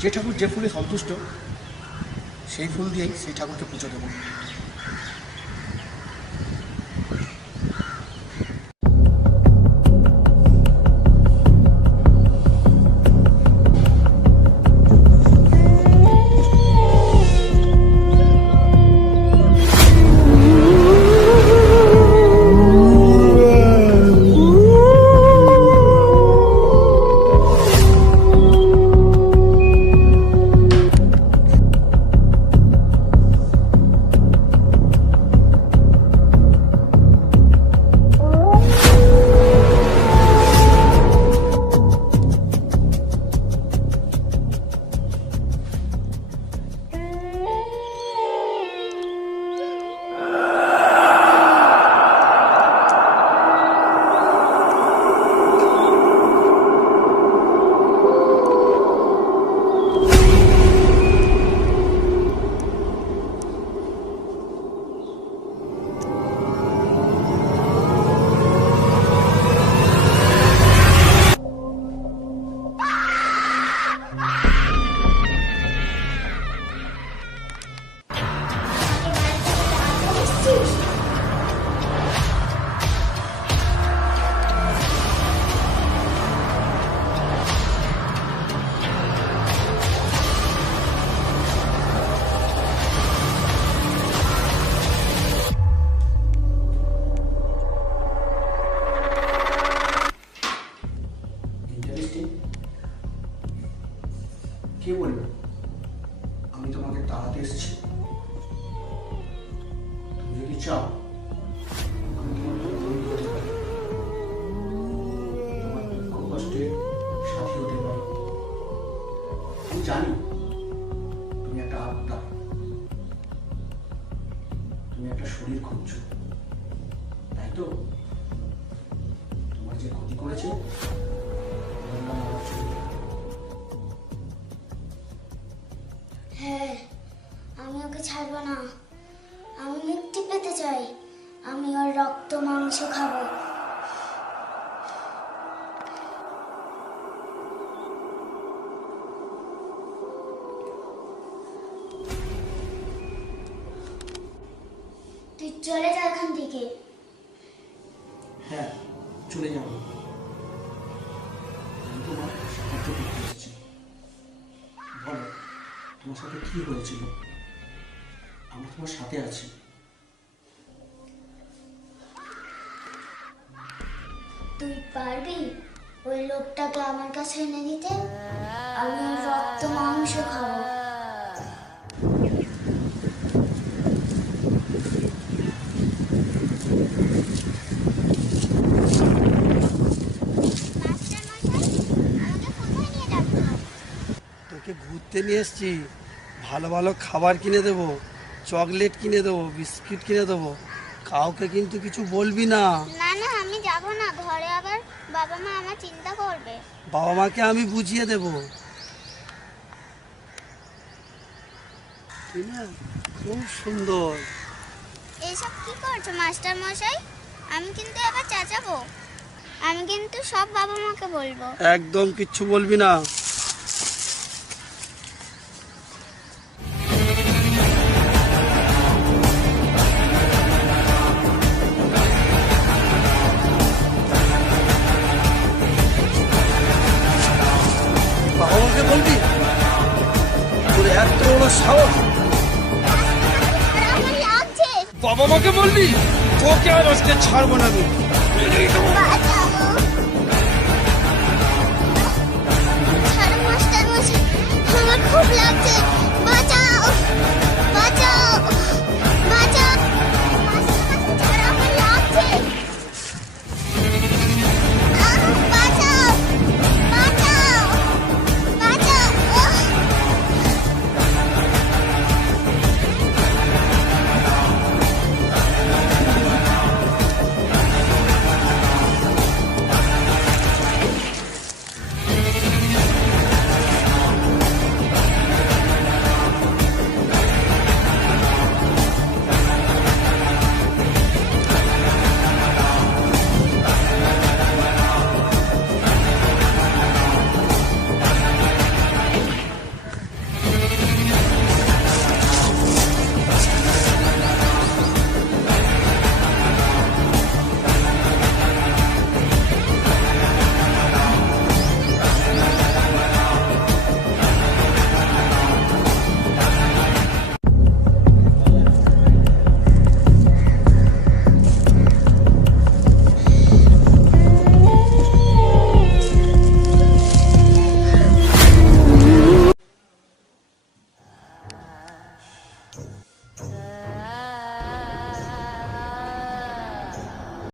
যে ঠাকুর যে ফুলে সন্তুষ্ট সেই ফুল দিয়েই সেই ঠাকুরকে পুজো দেবো। কে বলল আমি তোমাকে তাড়াতে এসেছি? তুমি যদি চাও আমি তোমার বন্ধু হতে পারি, তোমার দুঃখ কষ্টে সাথী হতে পারি। আমি জানি তুমি একটা আত্মা, তুমি একটা শরীর খুঁজছো, তাই তো? তোমার যে ক্ষতি করেছে হ্যাঁ, আমি ওকে ছাড়বো না। আমি মুক্তি পেতে চাই। আমি ওর রক্ত মাংস খাবো। তুই চলে যা এখান থেকে। হ্যাঁ, চলে যাবো। আমি তোমার সাহায্য করতে এসেছি। বলো, তোমার সাথে কি হয়েছিল? আমি তোমার সাথে আছি। তুই পারবি ওই লোকটাকে আমার কাছে এনে দিতে? আমি ওর রক্ত মাংস খাবো। তোকে ঘুরতে নিয়ে এসছি, ভালো ভালো খাবার কিনে দেবো, চকলেট কিনে দেবো, বিস্কিট কিনে দেবো। কাউকে কিন্তু কিছু বলবি না। না না, আমি যাব না। ঘরে আবার বাবা মা আমার চিন্তা করবে। বাবা মাকে আমি বুঝিয়ে দেবো। তুই না খুব সুন্দর। এইসব কি করছো মাস্টার মশাই? আমি কিন্তু এবার চেঁচাবো। আমি কিন্তু সব বাবা মাকে বলবো। একদম কিচ্ছু বলবি না। বাবা মাকে বলবি? তোর এত বড় সাহস! আমার লাগছে। বাবা মাকে বলবি? তোকে আর আজকে ছাড়বো না আমি। বাঁচাও।